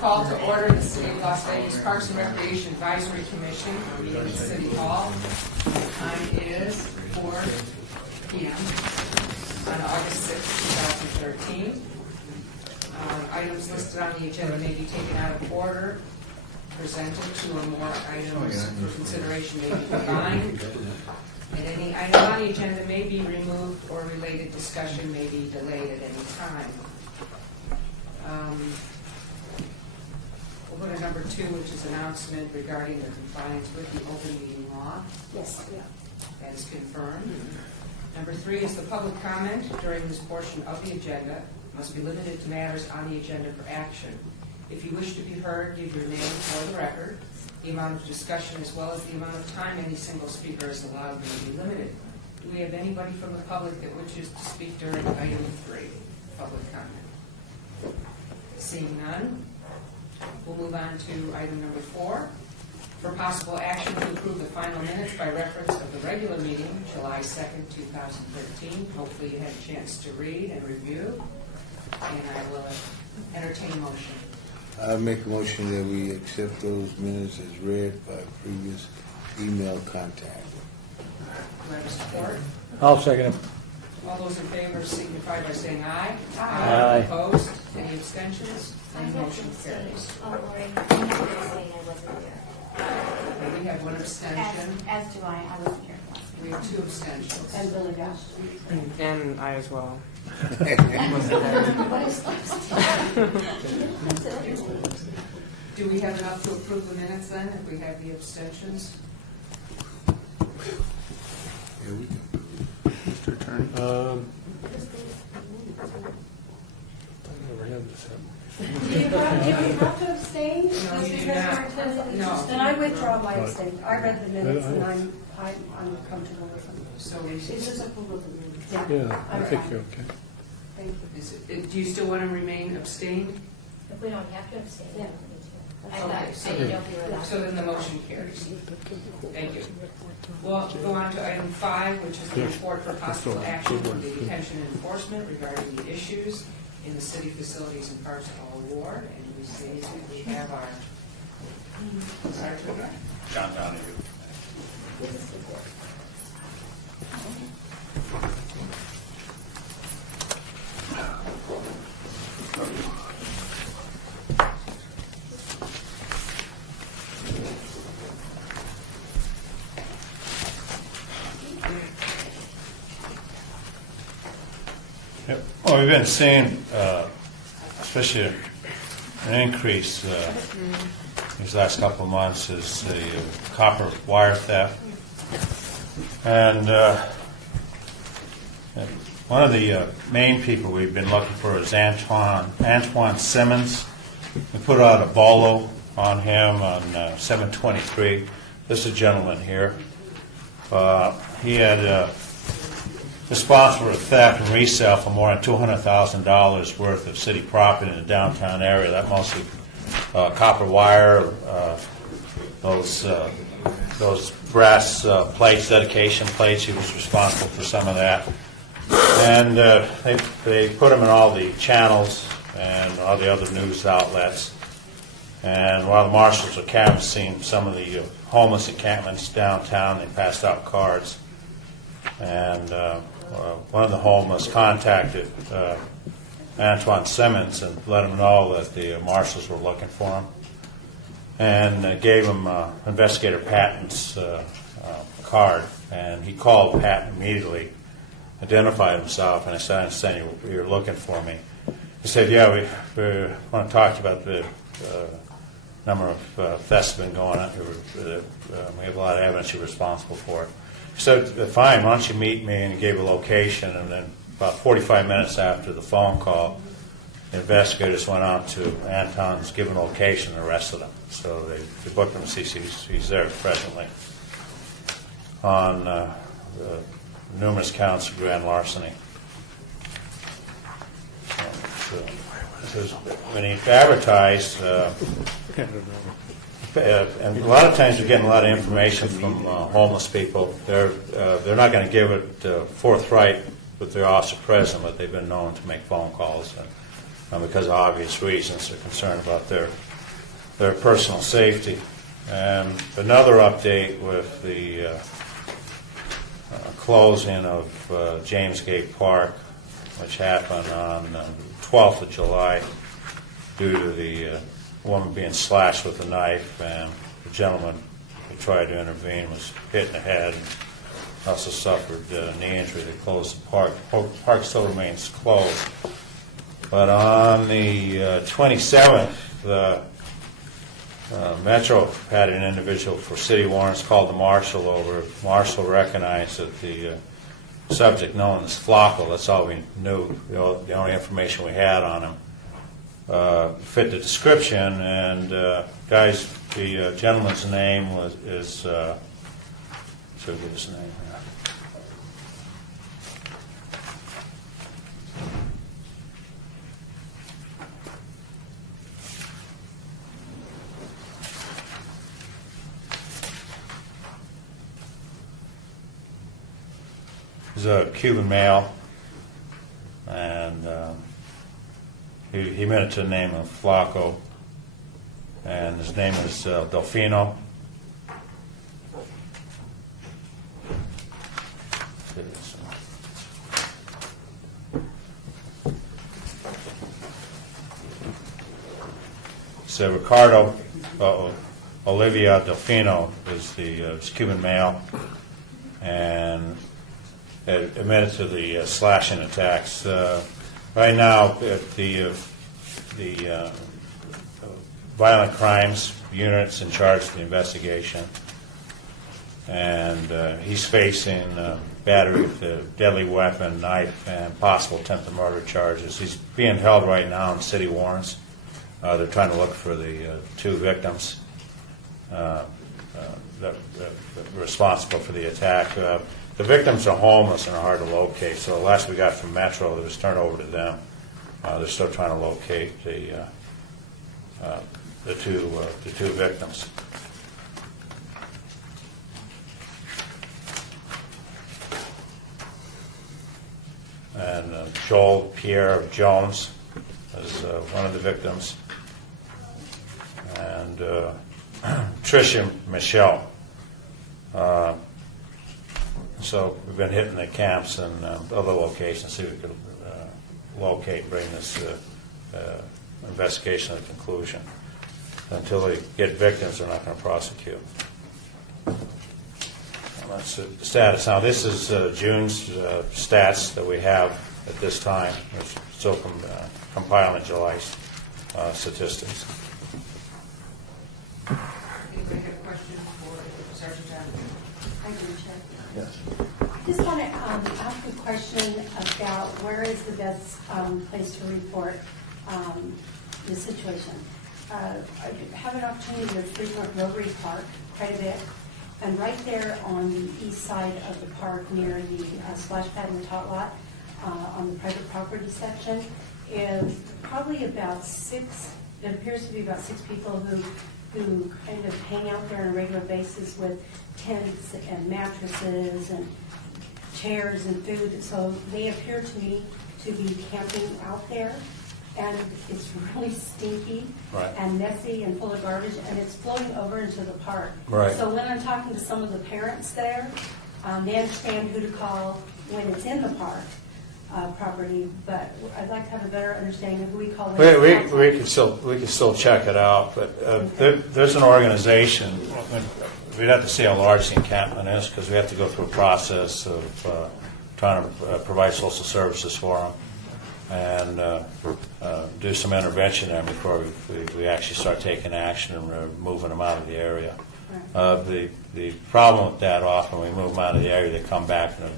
call to order the City of Las Vegas Parks and Recreation Advisory Commission meeting at City Hall. The time is 4 p.m. on August 6, 2013. Items listed on the agenda may be taken out of order, presented. 2 or more items for consideration may be combined. And any item on the agenda may be removed or related discussion may be delayed at any time. We'll go to number 2, which is announcement regarding the compliance with the open meeting law. Yes, yeah. That is confirmed. Number 3 is the public comment during this portion of the agenda must be limited to matters on the agenda for action. If you wish to be heard, give your name for the record. The amount of discussion as well as the amount of time any single speaker is allowed may be limited. Do we have anybody from the public that wishes to speak during item 3, public comment? Seeing none, we'll move on to item number 4. For possible action to approve the final minutes by reference of the regular meeting, July 2nd, 2013. Hopefully you had a chance to read and review. And I will entertain a motion. I make a motion that we accept those minutes as read by previous email contact. Do I have support? I'll second it. All those in favor signify by saying aye. Aye. Opposed? Any abstentions? Any motion carries. Oh, Lori, thank you for saying I wasn't here. We have 1 abstention. As do I wasn't here last week. We have 2 abstentions. And Billy Gosh. And I as well. What is Do we have enough to approve the minutes then, if we have the abstentions? Yeah, we can. Mr. Attorney? I never had this happen. Do we have to abstain? No, Just you do because not. we're attending? No. Then I withdraw my abstain. I read the minutes and I'm comfortable with them. So It's just approval of the minutes. Yeah, I think you're okay. Thank you. do you still want to remain abstained? If we don't have to abstain, Yeah. I thought, I didn't know if you were allowed. So then the motion carries. Thank you. We'll go on to item 5, which is the report for possible action from the detention and enforcement regarding the issues in the city facilities and parks hall ward. And we see that we have our sergeant. John Donahue. Well, we've been seeing, especially an increase these last couple of months, is the copper wire theft. And one of the main people we've been looking for is Antoine Simmons. We put out a bolo on him on 7/23. This is a gentleman here. He had responsible for theft and resale for more than $200,000 worth of city property in the downtown area. That mostly copper wire, those brass plates, dedication plates. He was responsible for some of that. And they put him in all the channels and all the other news outlets. And while the marshals were canvassing some of the homeless encampments downtown, they passed out cards. And one of the homeless contacted Antoine Simmons and let him know that the marshals were looking for him, and gave him Investigator Patton's card. And he called Patton immediately, identified himself, and I said, "I understand you're looking for me." He said, "Yeah, we want to talk to you about the number of thefts that have been going on. We have a lot of evidence you're responsible for it." He said, "Fine, why don't you meet me?" And he gave a location. And then about 45 minutes after the phone call, the investigators went out to Anton's given location and arrested him. So they booked him to see he's there presently on numerous counts of grand larceny. So when he advertised, and a lot of times we're getting a lot of information from homeless people. They're not going to give it forthright with their officer present, but they've been known to make phone calls, and because of obvious reasons, they're concerned about their their personal safety. And another update with the closing of James Gate Park, which happened on the 12th of July due to the woman being slashed with a knife, and the gentleman who tried to intervene was hit in the head and also suffered a knee injury. They closed the park. The park still remains closed. But on the 27th, the Metro had an individual for city warrants called the marshal over. Marshal recognized that the subject known as Flacco, that's all we knew, the only information we had on him, fit the description. And the gentleman's name is should I give his name here? He's a Cuban male, and he made it to the name of Flacco, and his name is Delfino. So Ricardo Olivia Delfino is the Cuban male, and admitted to the slashing attacks. Right now, the violent crimes unit's in charge of the investigation, and he's facing battery with a deadly weapon, knife, and possible attempted murder charges. He's being held right now in city warrants. They're trying to look for the two victims that were responsible for the attack. The victims are homeless and are hard to locate, so the last we got from Metro, it was turned over to them. They're still trying to locate the two victims. And Joel Pierre Jones is one of the victims, and Tricia Michelle. So we've been hitting the camps and other locations, see if we could locate and bring this investigation to conclusion. Until they get victims, they're not going to prosecute. That's the status. Now, this is June's stats that we have at this time. We're still compiling July's statistics. Anybody have a question for Sergeant Johnson? I do, Chair. Yes. Just want to ask a question about where is the best place to report the situation. I have an opportunity to frequent Rotary Park quite a bit, and right there on the east side of the park near the splash pad and the tot lot on the private property section is probably about it appears to be about six people who kind of hang out there on a regular basis with tents and mattresses and chairs and food. So they appear to me to be camping out there, and it's really stinky Right. and messy and full of garbage, and it's flowing over into the park. Right. So when I'm talking to some of the parents there, they understand who to call when it's in the park property, but I'd like to have a better understanding of who we call when it's outside. We can still check it out, but there's an organization. We'd have to see how large the encampment is, because we have to go through a process of trying to provide social services for them and do some intervention there before we actually start taking action and moving them out of the area. The problem with that, often when we move them out of the area, they come back and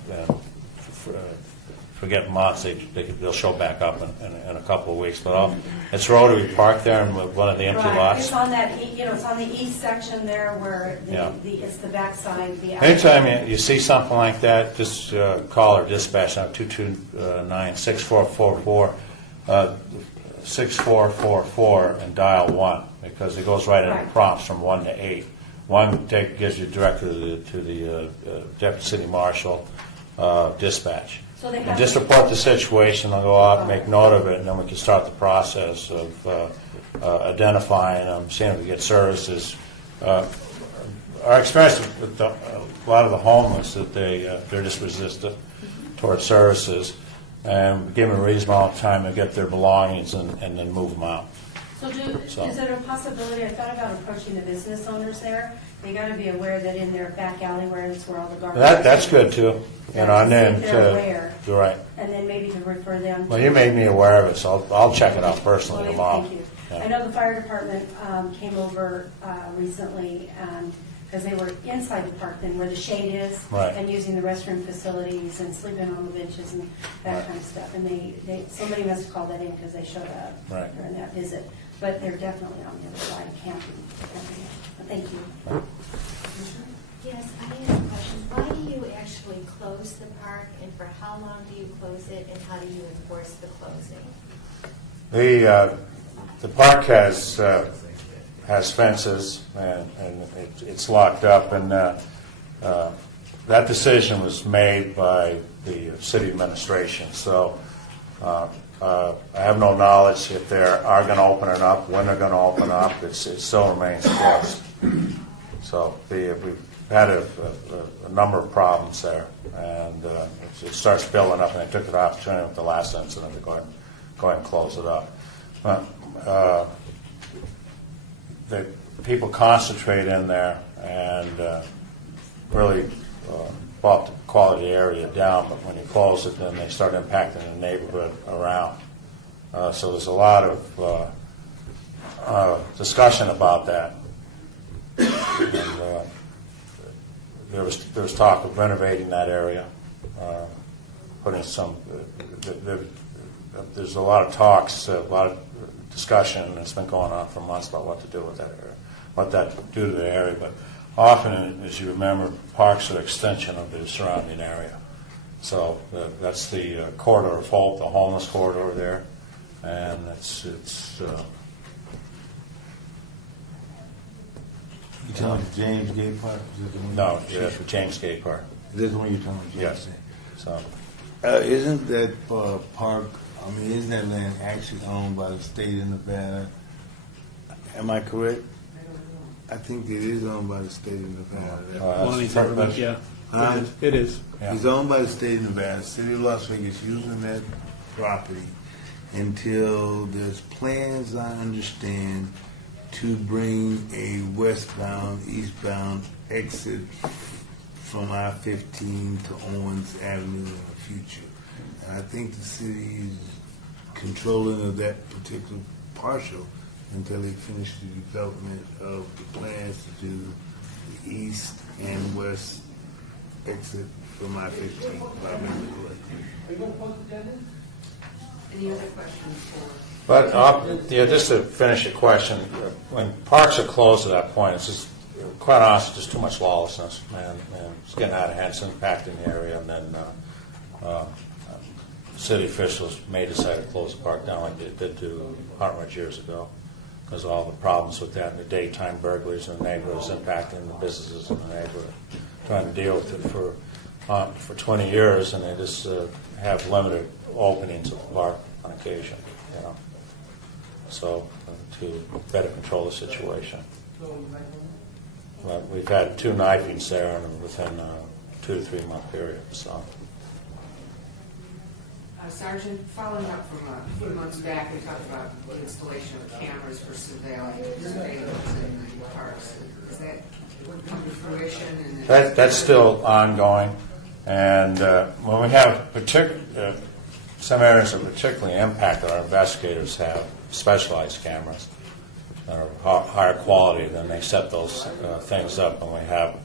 forget months, they'll show back up in a couple of weeks. But it's Rotary Park there in one of the empty Right. lots. It's on that, it's on the east section there where it's the backside. Anytime you see something like that, just call our dispatch now, 229-6444, 6444, and dial 1, because it goes right into Right. prompts from 1 to 8. 1 gives you directly to the Deputy City Marshal dispatch. So they And have just report the situation, they'll go out and make note of it, and then we can start the process of identifying them, seeing if we get services. Our experience with a lot of the homeless that they're just resistant towards services, and give them a reasonable amount of time to get their belongings and then move them out. So is it a possibility, I thought about approaching the business owners there, they gotta be aware that in their back alley where it's where all the garbage. That's good too, you know, and then They're aware, you're right. and then maybe to refer them. Well, to- you made me aware of it, so I'll check it out personally Well, tomorrow. Thank you. Yeah. I know the fire department came over recently, because they were inside the park then where the shade is. Right. And using the restroom facilities and sleeping on the benches and that Right. kind of stuff. And somebody must have called that in because they showed up Right. during that visit. But they're definitely on the other side camping. But thank you. Yes, I have a question. Why do you actually close the park, and for how long do you close it, and how do you enforce the closing? The park has fences and it's locked up, and that decision was made by the city administration. So I have no knowledge if they are going to open it up, when they're going to open up. It still remains closed. So we've had a number of problems there, and it starts building up, and they took the opportunity with the last incident to go ahead and close it up. The people concentrate in there and really brought the quality area down, but when you close it, then they start impacting the neighborhood around. So there's a lot of discussion about that. And, there was talk of renovating that area, putting some. There's a lot of talks, a lot of discussion that's been going on for months about what to do with that area, what that do to the area. But often, as you remember, parks are an extension of the surrounding area. So that's the corridor of hope, the homeless corridor there, and it's. You talking about James Gay Park? Is that the one? No, yeah, for James Gay Park. This is the one you're talking about? Yes. So Isn't that park, isn't that land actually owned by the state of Nevada? Am I correct? I think it is owned by the state of Nevada. Lonnie's government, yeah. Huh? It is. Yeah. It's owned by the state of Nevada. City of Las Vegas using that property until there's plans, I understand, to bring a westbound, eastbound exit from I-15 to Owens Avenue in the future. And I think the city is controlling of that particular partial until they finish the development of the plans to do the east and west exit from I-15, if I remember correctly. Any other questions for? But just to finish your question, when parks are closed at that point, it's just, quite honestly, just too much lawlessness, and it's getting out of hand, it's impacting the area, and then city officials may decide to close the park down like they did to Hartridge years ago, because of all the problems with that, and the daytime burglaries in the neighborhoods impacting the businesses in the neighborhood. Trying to deal with it for 20 years, and they just have limited openings of the park on occasion, you know. So to better control the situation. But we've had 2 knifings there within a 2 to 3 month period. So Sergeant, following up from a few months back, we talked about the installation of cameras for surveillance in the parks. Is that would come to fruition? And that's still ongoing. And when we have some areas that are particularly impacted, our investigators have specialized cameras that are higher quality. Then they set those things up, and we have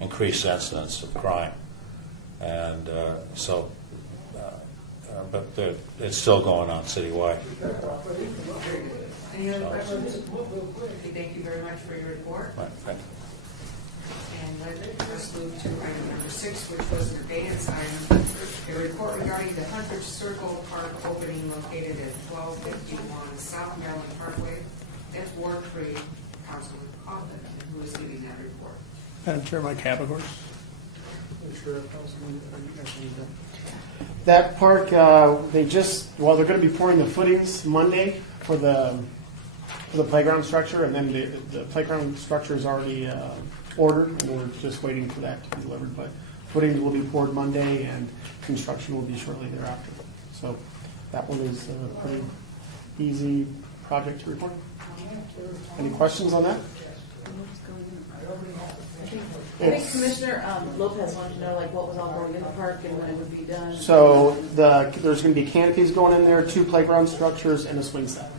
increased incidents of crime. And but it's still going on citywide. Any other questions? Thank you very much for your report. Right, thank you. And let's move to item number 6, which was an advance item. A report regarding the Hunters Circle Park opening located at 1251 South Maryland Parkway. That's Ward 3, Councilman Coffin, who is giving that report. Madam Chair, Mike Haberhorst. That park, they're going to be pouring the footings Monday for the for the playground structure, and then the playground structure is already ordered, and we're just waiting for that to be delivered. But footings will be poured Monday, and construction will be shortly thereafter. So that one is a pretty easy project to report. Any questions on that? I think Commissioner Lopez wanted to know like what was all going in the park and when it would be done. So there's going to be canopies going in there, 2 playground structures, and a swing set.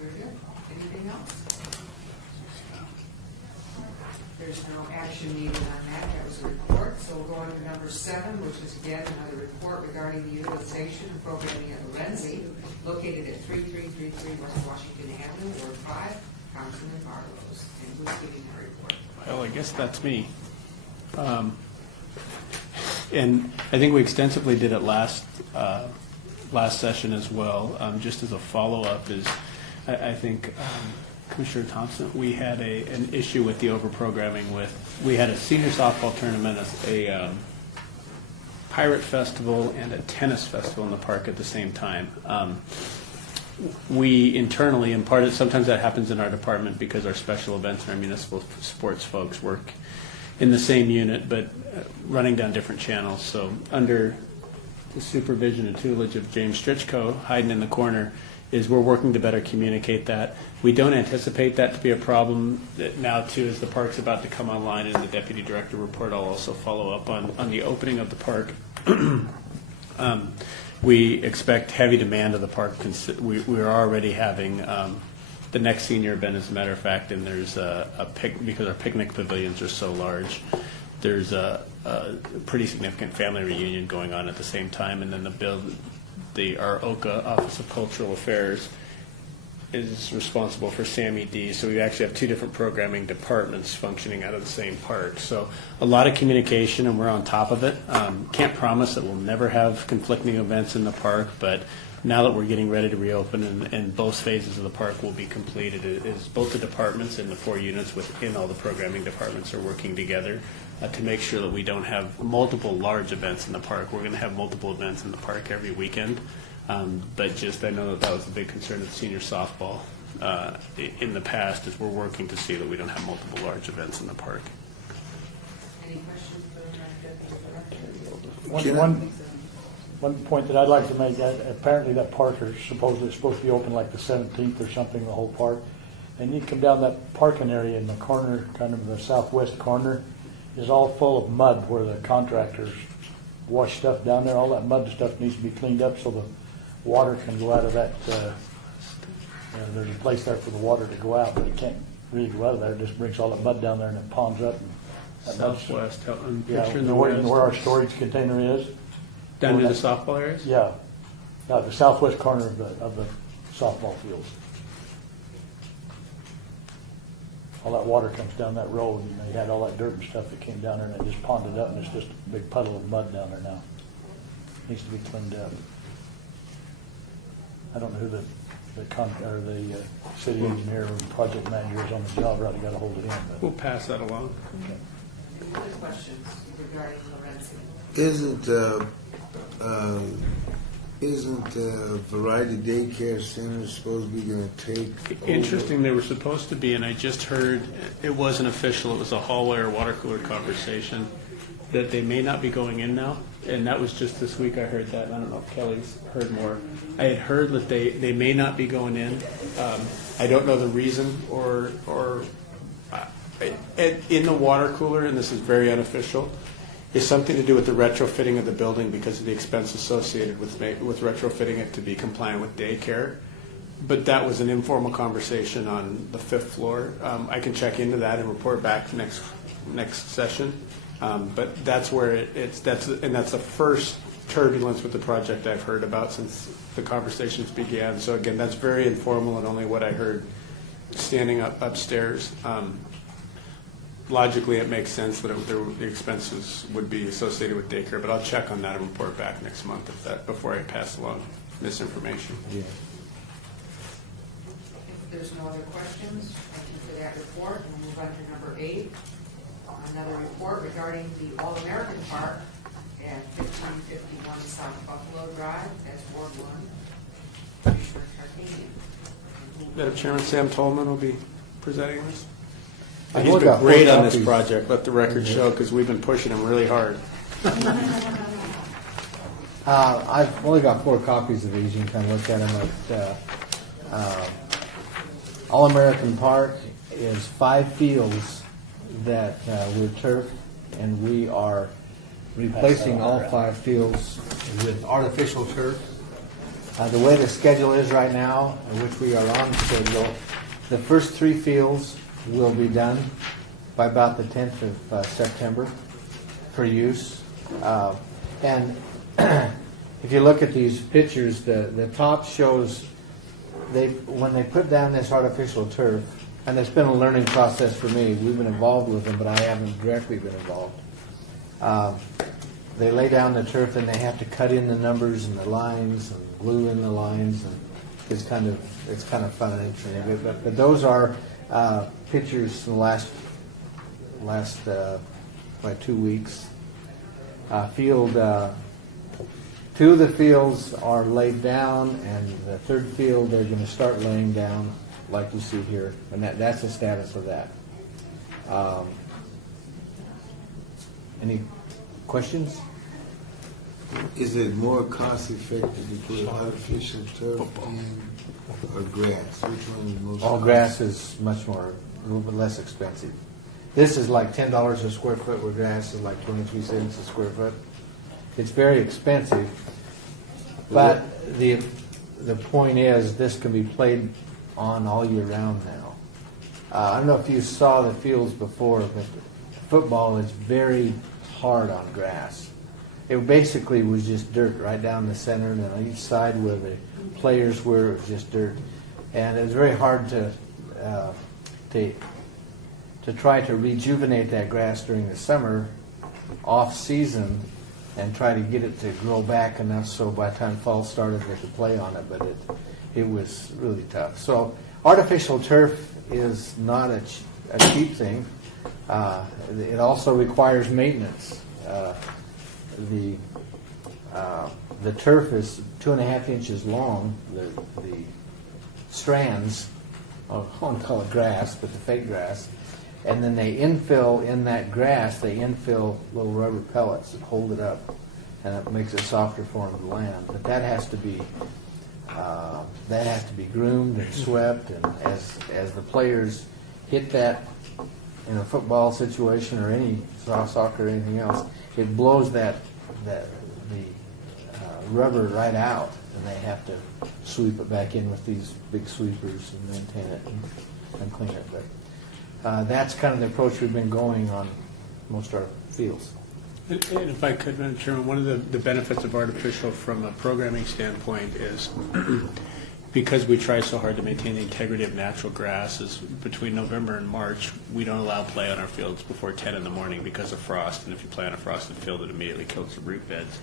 Very good. Anything else? There's no action needed on that. That was a report. So we'll go on to number 7, which is again another report regarding the utilization and programming of Lorenzi, located at 3333 West Washington Avenue, Ward 5, Councilman Barlows. And who's giving the report? Well, I guess that's me. And I think we extensively did it last session as well. Just as a follow-up is, I think Commissioner Thompson, we had an issue with the overprogramming we had a senior softball tournament, a pirate festival, and a tennis festival in the park at the same time. We internally, and sometimes that happens in our department because our special events and our municipal sports folks work in the same unit, but running down different channels. So under the supervision and tutelage of James Strichko, hiding in the corner, is we're working to better communicate that. We don't anticipate that to be a problem now, too, as the park's about to come online, and the deputy director report, I'll also follow up on the opening of the park. We expect heavy demand of the park. We're already having the next senior event, as a matter of fact, and there's because our picnic pavilions are so large, there's a pretty significant family reunion going on at the same time, and then our OCA, Office of Cultural Affairs, is responsible for Sammy D. So we actually have 2 different programming departments functioning out of the same park. So a lot of communication, and we're on top of it. Can't promise that we'll never have conflicting events in the park, but now that we're getting ready to reopen and both phases of the park will be completed, is both the departments and the 4 units within all the programming departments are working together to make sure that we don't have multiple large events in the park. We're going to have multiple events in the park every weekend. But I know that was a big concern of senior softball in the past, is we're working to see that we don't have multiple large events in the park. Any questions for the director? One point that I'd like to make, apparently that park is supposed to be open like the 17th or something, the whole park. And you come down that parking area in the corner, kind of the southwest corner, is all full of mud where the contractors wash stuff down there. All that mud stuff needs to be cleaned up so the water can go out of that. There's a place there for the water to go out, but it can't really go out of there. It just brings all that mud down there and it ponds up. And that Southwest, yeah, picture in the where west. our storage container is. Down near the softball areas? Yeah, the southwest corner of the softball fields. All that water comes down that road, and they had all that dirt and stuff that came down there, and it just ponded up, and it's just a big puddle of mud down there now. Needs to be cleaned up. I don't know who the city engineer or project manager is on the job, right? I got a hold of him. We'll pass that along. Any other questions regarding Lorenzi? Isn't Variety Daycare Center supposed to be going to take over? Interesting, they were supposed to be, and I just heard, it wasn't official, it was a hallway or water cooler conversation, that they may not be going in now, and that was just this week I heard that. I don't know if Kelly's heard more. I had heard that they may not be going in. I don't know the reason, or in the water cooler, and this is very unofficial, is something to do with the retrofitting of the building because of the expense associated with retrofitting it to be compliant with daycare. But that was an informal conversation on the 5th floor. I can check into that and report back next session. But that's where that's the first turbulence with the project I've heard about since the conversations began. So again, that's very informal and only what I heard standing upstairs. Logically, it makes sense that the expenses would be associated with daycare, but I'll check on that and report back next month before I pass along misinformation. Yeah. If there's no other questions, thank you for that report. We'll move on to number 8. Another report regarding the All-American Park at 1551 South Buffalo Drive. That's Ward 1. Commissioner Cartini. Madam Chairman, Sam Tolman will be presenting this. I've He's only been got four great on this copies. project, let the record show, because we've been pushing him really hard. I've only got 4 copies of these. You can kind of look at them. All-American Park is 5 fields that we're turfed, and we are replacing all 5 fields with artificial turf. The way the schedule is right now, which we are on schedule, the first 3 fields will be done by about the 10th of September for use. And if you look at these pictures, the top shows when they put down this artificial turf, and it's been a learning process for me. We've been involved with them, but I haven't directly been involved. They lay down the turf, and they have to cut in the numbers and the lines and glue in the lines, and it's kind of fun and interesting. But those are pictures in the last like 2 weeks. Field 2 of the fields are laid down, and the 3rd field they're going to start laying down, like you see here, and that's the status of that. Any questions? Is it more cost effective to put artificial turf in or grass? Which one is most? All grass is a little bit less expensive. This is like $10 a square foot, where grass is like 23 cents a square foot. It's very expensive, but the point is this can be played on all year round now. I don't know if you saw the fields before, but football is very hard on grass. It basically was just dirt right down the center, and on each side where the players were, it was just dirt. And it was very hard to try to rejuvenate that grass during the summer, off season, and try to get it to grow back enough so by the time fall started they could play on it, but it was really tough. So artificial turf is not a cheap thing. It also requires maintenance. The turf is 2.5 inches long, the strands, I won't call it grass, but the fake grass, and then they infill in that grass, they infill little rubber pellets that hold it up, and it makes it softer for them to land. But that has to be groomed and swept, and as the players hit that in a football situation or any soccer or anything else, it blows the rubber right out, and they have to sweep it back in with these big sweepers and maintain it and clean it. But that's kind of the approach we've been going on most of our fields. And if I could, Madam Chairman, one of the benefits of artificial from a programming standpoint is because we try so hard to maintain the integrity of natural grass, is between November and March, we don't allow play on our fields before 10 in the morning because of frost. And if you play on a frosted field, it immediately kills the root beds.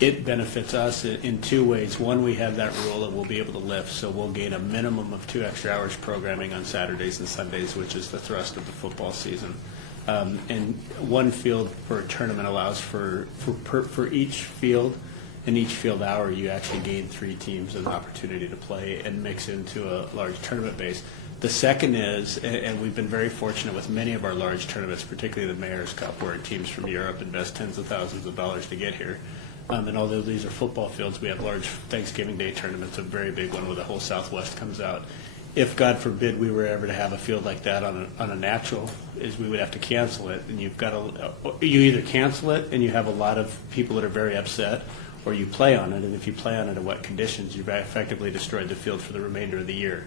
It benefits us in 2 ways. One, we have that rule that we'll be able to lift, so we'll gain a minimum of 2 extra hours programming on Saturdays and Sundays, which is the thrust of the football season. And one field for a tournament allows for each field, in each field hour, you actually gain 3 teams an opportunity to play and mix into a large tournament base. The second is, and we've been very fortunate with many of our large tournaments, particularly the Mayor's Cup, where teams from Europe invest tens of thousands of dollars to get here. And although these are football fields, we have large Thanksgiving Day tournaments, a very big one where the whole Southwest comes out. If, God forbid, we were ever to have a field like that on a natural, is we would have to cancel it. And you either cancel it and you have a lot of people that are very upset, or you play on it. And if you play on it in wet conditions, you've effectively destroyed the field for the remainder of the year.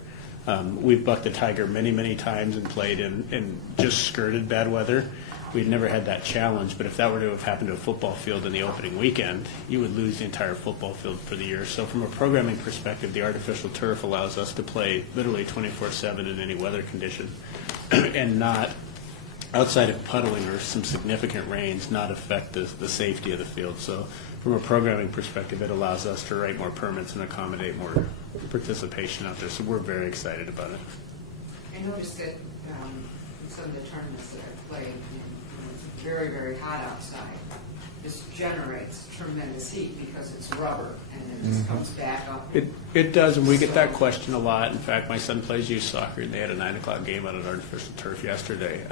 We've bucked the tiger many, many times and played in just skirted bad weather. We've never had that challenge, but if that were to have happened to a football field in the opening weekend, you would lose the entire football field for the year. So from a programming perspective, the artificial turf allows us to play literally 24/7 in any weather condition and not, outside of puddling or some significant rains, not affect the safety of the field. So from a programming perspective, it allows us to write more permits and accommodate more participation out there. So we're very excited about it. I noticed that in some of the tournaments that are played, it's very, very hot outside. this generates tremendous heat because it's rubber and it just comes back up. It does, and we get that question a lot. In fact, my son plays youth soccer, and they had a 9 o'clock game on an artificial turf yesterday.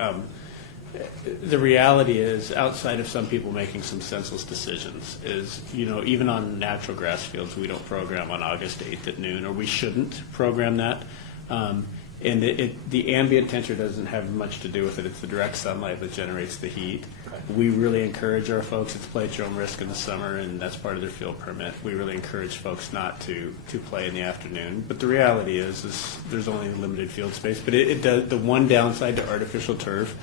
The reality is, outside of some people making some senseless decisions, is, even on natural grass fields, we don't program on August 8th at noon, or we shouldn't program that. And the ambient temperature doesn't have much to do with it. It's the direct sunlight that generates the heat. We really encourage our folks, it's play at your own risk in the summer, and that's part of their field permit. We really encourage folks not to play in the afternoon. But the reality is there's only limited field space. But it does, the one downside to artificial turf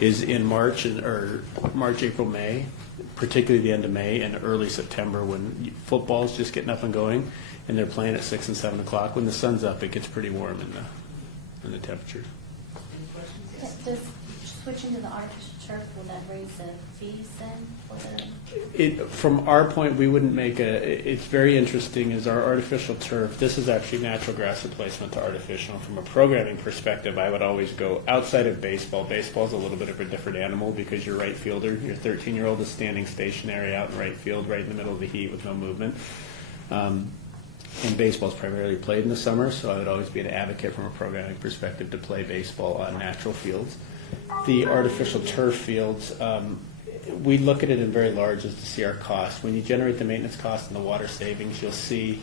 is in March, April, May, particularly the end of May and early September, when football's just getting up and going, and they're playing at 6 and 7 o'clock. When the sun's up, it gets pretty warm in the temperatures. Any questions? Does switching to the artificial turf, will that raise the fees then for the? From our point, we wouldn't make it's very interesting is our artificial turf, this is actually natural grass replacement to artificial. From a programming perspective, I would always go outside of baseball. Baseball's a little bit of a different animal because your right fielder, your 13-year-old is standing stationary out in right field, right in the middle of the heat with no movement. And baseball is primarily played in the summer, so I would always be an advocate from a programming perspective to play baseball on natural fields. The artificial turf fields, we look at it in very large as to see our cost. When you generate the maintenance cost and the water savings, you'll see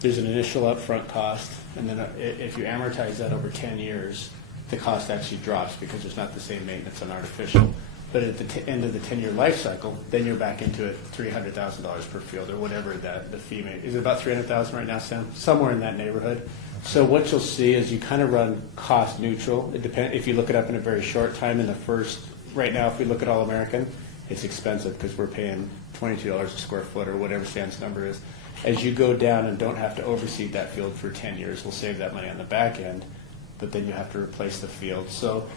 there's an initial upfront cost, and then if you amortize that over 10 years, the cost actually drops because there's not the same maintenance on artificial. But at the end of the 10-year life cycle, then you're back into it $300,000 per field or whatever that the fee may. Is it about $300,000 right now, Sam? Somewhere in that neighborhood. So what you'll see is you kind of run cost neutral. It depends if you look it up in a very short time. In the first, right now, if we look at All American, it's expensive because we're paying $22 a square foot or whatever Sam's number is. As you go down and don't have to overseed that field for 10 years, we'll save that money on the back end, but then you have to replace the field. So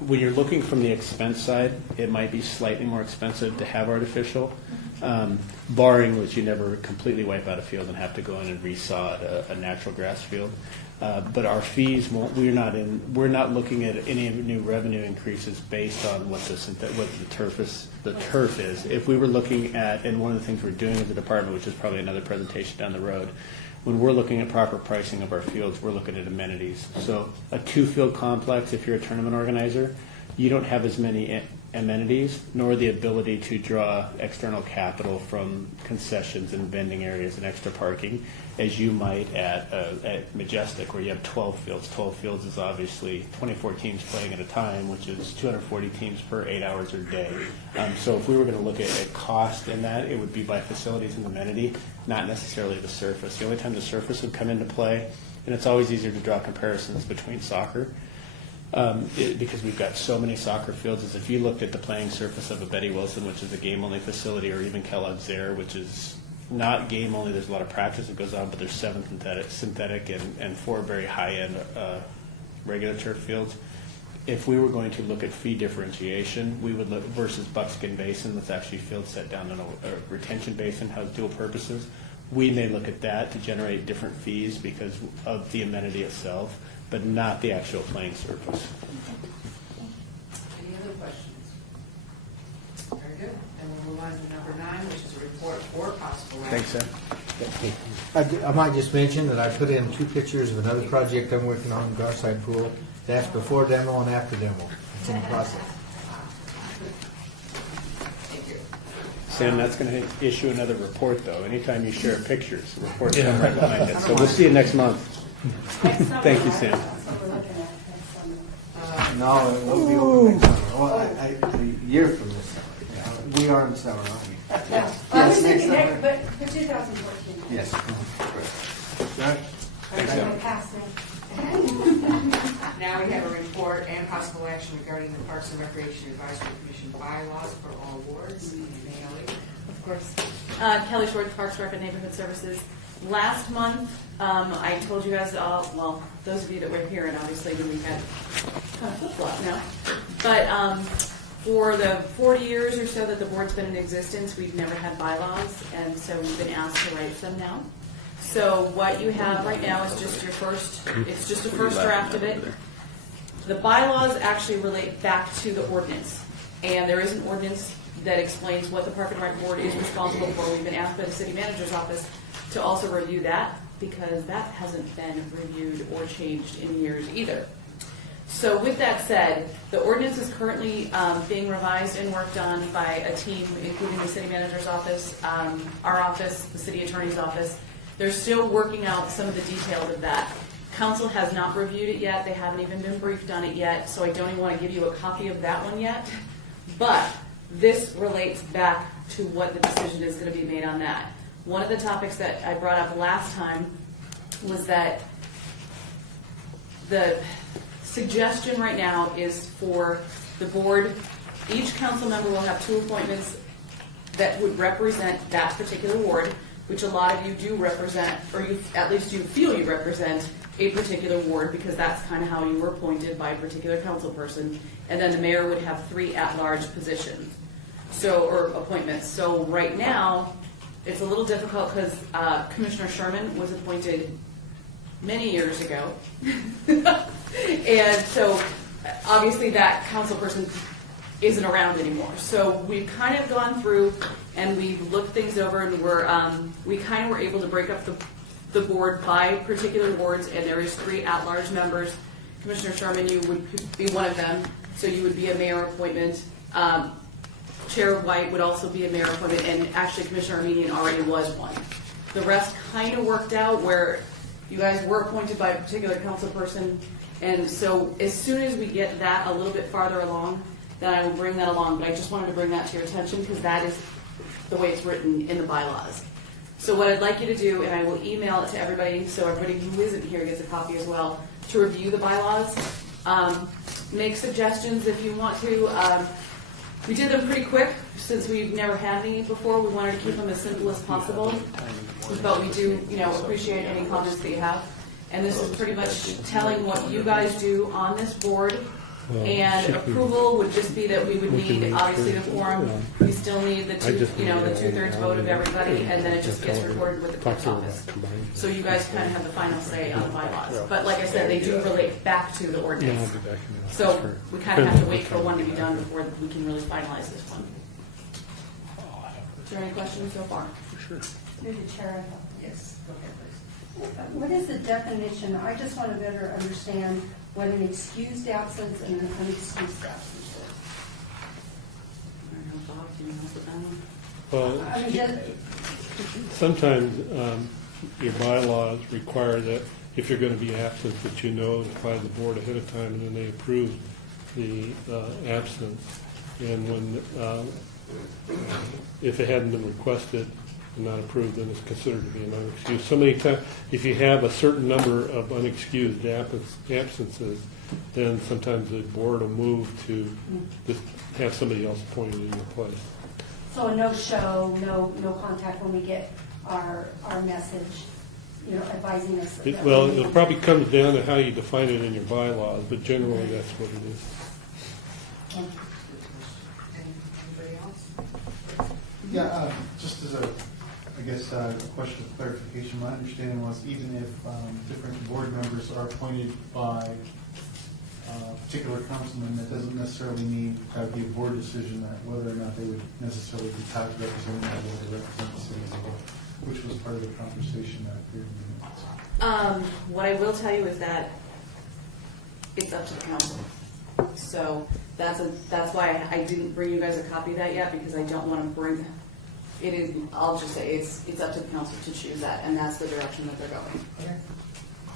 when you're looking from the expense side, it might be slightly more expensive to have artificial, barring which you never completely wipe out a field and have to go in and resod a natural grass field. But our fees won't. We're not looking at any new revenue increases based on what the turf is. The turf is. If we were looking at, and one of the things we're doing as a department, which is probably another presentation down the road, when we're looking at proper pricing of our fields, we're looking at amenities. So a 2-field complex, if you're a tournament organizer, you don't have as many amenities, nor the ability to draw external capital from concessions and vending areas and extra parking, as you might at Majestic, where you have 12 fields. 12 fields is obviously 24 teams playing at a time, which is 240 teams per 8 hours a day. So if we were going to look at cost in that, it would be by facilities and amenity, not necessarily the surface. The only time the surface would come into play, and it's always easier to draw comparisons between soccer, because we've got so many soccer fields, is if you looked at the playing surface of a Betty Wilson, which is a game-only facility, or even Kellogg's Air, which is not game-only, there's a lot of practice that goes on, but there's 7 synthetic and 4 very high-end regular turf fields. If we were going to look at fee differentiation, we would look versus Buckskin Basin, that's actually field set down in a retention basin, has dual purposes. We may look at that to generate different fees because of the amenity itself, but not the actual playing surface. Any other questions? Very good. Then we'll move on to number 9, which is a report for possible action. Thanks, Sam. I might just mention that I put in 2 pictures of another project I'm working on, Garside Pool. That's before demo and after demo. It's in the process. Thank you. Sam, that's going to issue another report, though. Anytime you share pictures, the report's come right behind it. So we'll see you next month. Thank you, Sam. No, it won't be open next summer. Well, a year from this summer. We are in the summer, aren't we? Yes. I was thinking next, but for 2014. Yes. Thanks, Sam. Pass now. Now we have a report and possible action regarding the Parks and Recreation Advisory Commission bylaws for all wards. Bailey. Of course. Kelly Schwartz, Parks Rec and Neighborhood Services. Last month, I told you guys all, well, those of you that were here, and obviously we've had kind of flip-flop now, but for the 40 years or so that the board's been in existence, we've never had bylaws, and so we've been asked to write some now. So what you have right now is just your first, it's just a first draft of it. The bylaws actually relate back to the ordinance, and there is an ordinance that explains what the Park and Rec Board is responsible for. We've been asked by the city manager's office to also review that, because that hasn't been reviewed or changed in years either. So with that said, the ordinance is currently being revised and worked on by a team, including the city manager's office, our office, the city attorney's office. They're still working out some of the details of that. Council has not reviewed it yet. They haven't even been briefed on it yet, so I don't even want to give you a copy of that one yet. But this relates back to what the decision is going to be made on that. One of the topics that I brought up last time was that the suggestion right now is for the board, each council member will have 2 appointments that would represent that particular ward, which a lot of you do represent, or you at least you feel you represent a particular ward, because that's kind of how you were appointed by a particular council person. And then the mayor would have 3 at-large positions, or appointments. So right now, it's a little difficult because Commissioner Sherman was appointed many years ago. And so obviously that council person isn't around anymore. So we've kind of gone through and we've looked things over, and we kind of were able to break up the board by particular wards, and there is 3 at-large members. Commissioner Sherman, you would be one of them, so you would be a mayor appointment. Chair White would also be a mayor appointment, and actually Commissioner Armenian already was one. The rest kind of worked out where you guys were appointed by a particular council person, and so as soon as we get that a little bit farther along, then I will bring that along. But I just wanted to bring that to your attention because that is the way it's written in the bylaws. So what I'd like you to do, and I will email it to everybody so everybody who isn't here gets a copy as well, to review the bylaws. Make suggestions if you want to. We did them pretty quick since we've never had any before. We wanted to keep them as simple as possible, but we do, appreciate any comments that you have. And this is pretty much telling what you guys do on this board. And approval would just be that we would need, obviously, the quorum. We still need the 2/3 vote of everybody, and then it just gets recorded with the clerk's office. So you guys kind of have the final say on the bylaws. But like I said, they do relate back to the ordinance. So we kind of have to wait for one to be done before we can really finalize this one. Is there any questions so far? Through the chair. Yes, go ahead, please. What is the definition? I just want to better understand what an excused absence and an unexcused absence is. I don't know, Bob, do you know what that one? Well, I mean, sometimes your bylaws require that if you're going to be absent, that you notify the board ahead of time, and then they approve the absence. And when if it hadn't been requested and not approved, then it's considered to be an unexcused. So many times, if you have a certain number of unexcused absences, then sometimes the board will move to just have somebody else appointed in your place. so a no-show, no contact when we get our message, advising us. that Well, we- it probably comes down to how you define it in your bylaws, but generally that's what it is. Anybody else? Yeah, just as a question of clarification, my understanding was even if different board members are appointed by a particular councilman, that doesn't necessarily mean that would be a board decision that whether or not they would necessarily be tied to representing the board or represent the city as a whole, which was part of the conversation that appeared in the minutes. What I will tell you is that it's up to the council. So that's why I didn't bring you guys a copy of that yet, because I don't want to bring it is. I'll just say it's up to the council to choose that, and that's the direction that they're going. Okay.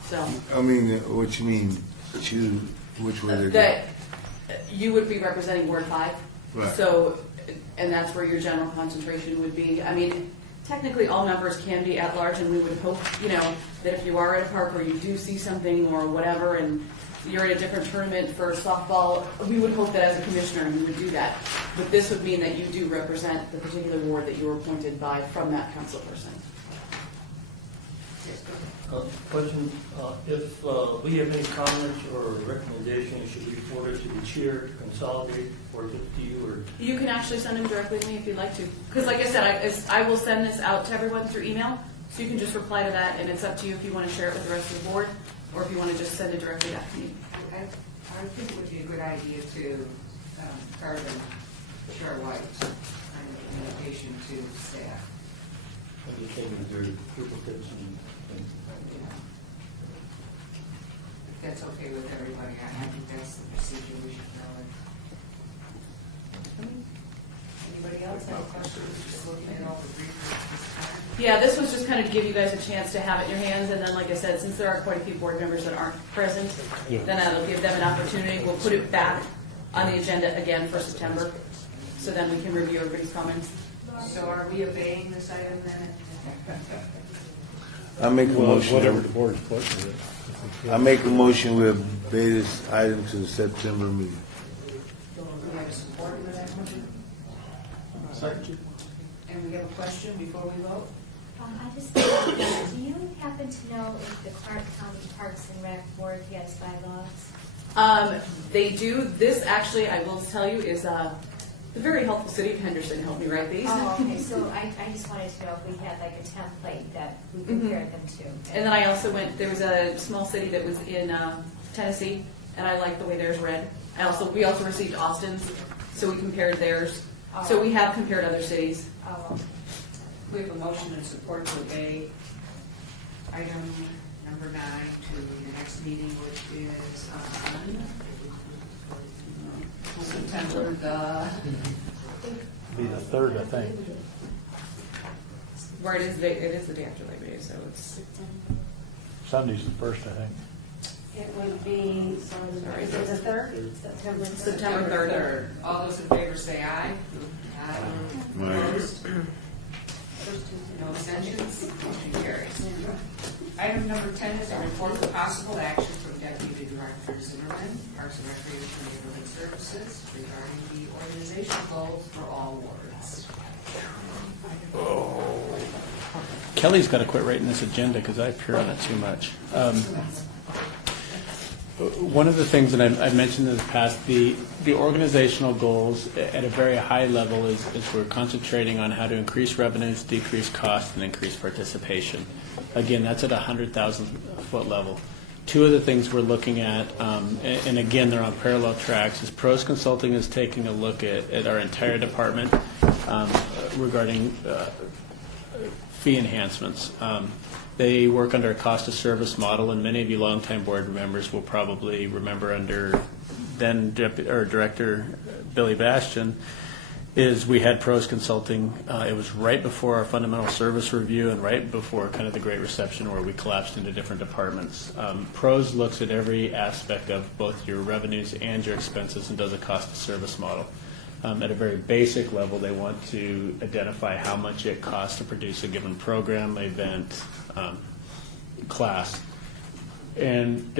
So I mean, what you mean, choose which way they're going? that you would be representing Ward 5. Right. So, and that's where your general concentration would be. I mean, technically all members can be at large, and we would hope, that if you are at a park or you do see something or whatever, and you're at a different tournament for softball, we would hope that as a commissioner you would do that. But this would mean that you do represent the particular ward that you were appointed by from that council person. Yes, go ahead. Question, if we have any comments or recommendations, should we forward it to the chair to consolidate, or is it to you, or? You can actually send them directly to me if you'd like to. Because like I said, I will send this out to everyone through email, so you can just reply to that, and it's up to you if you want to share it with the rest of the board, or if you want to just send it directly back to me. I think it would be a good idea to carve Chair White, kind of communication to staff. Indicating their duplicates and If that's okay with everybody, I think that's the procedure we should follow. Anybody else have questions? Just looking it over briefly at this time. Yeah, this was just kind of to give you guys a chance to have it in your hands, and then, like I said, since there are quite a few board members that aren't present, then that'll give them an opportunity. We'll put it back on the agenda again for September, so then we can review everybody's comments. So are we obeying this item then? I make a motion. Whatever the board's pleasure is. I make a motion we obey this item to the September meeting. Do we have support for that motion? Second. And we have a question before we vote? I just, do you happen to know if the Clark County Parks and Rec Board has bylaws? They do. This actually, I will tell you, is the very helpful city of Henderson helped me write these. Oh, okay, so I just wanted to know if we had like a template that we compared them to. And then I also there was a small city that was in Tennessee, and I liked the way theirs read. We also received Austin's, so we compared theirs. So we have compared other cities. Oh, We have a motion and support to obey item number 9 to the next meeting, which is on September the... Be the 3rd, I think. Where it is the day after Labor Day, so it's Sunday's the 1st, I think. It would be, Sorry. is it the 3rd? September 3rd? September 3rd. All those in favor say aye. Aye. Opposed? No abstentions? Motion carries. Item number 10 is a report of possible action from Deputy Director Zimmerman, Parks and Recreation and Neighborhood Services, regarding the organizational goals for all wards. Kelly's got to quit writing this agenda because I appear on it too much. One of the things that I've mentioned in the past, the organizational goals at a very high level is we're concentrating on how to increase revenues, decrease costs, and increase participation. Again, that's at a 100,000 foot level. Two of the things we're looking at, and again, they're on parallel tracks, is Pros Consulting is taking a look at our entire department regarding fee enhancements. They work under a cost of service model, and many of you longtime board members will probably remember under then Director Billy Bastian, is we had Pros Consulting. It was right before our fundamental service review and right before kind of the Great Reception where we collapsed into different departments. Pros looks at every aspect of both your revenues and your expenses and does a cost of service model. At a very basic level, they want to identify how much it costs to produce a given program, event, class. And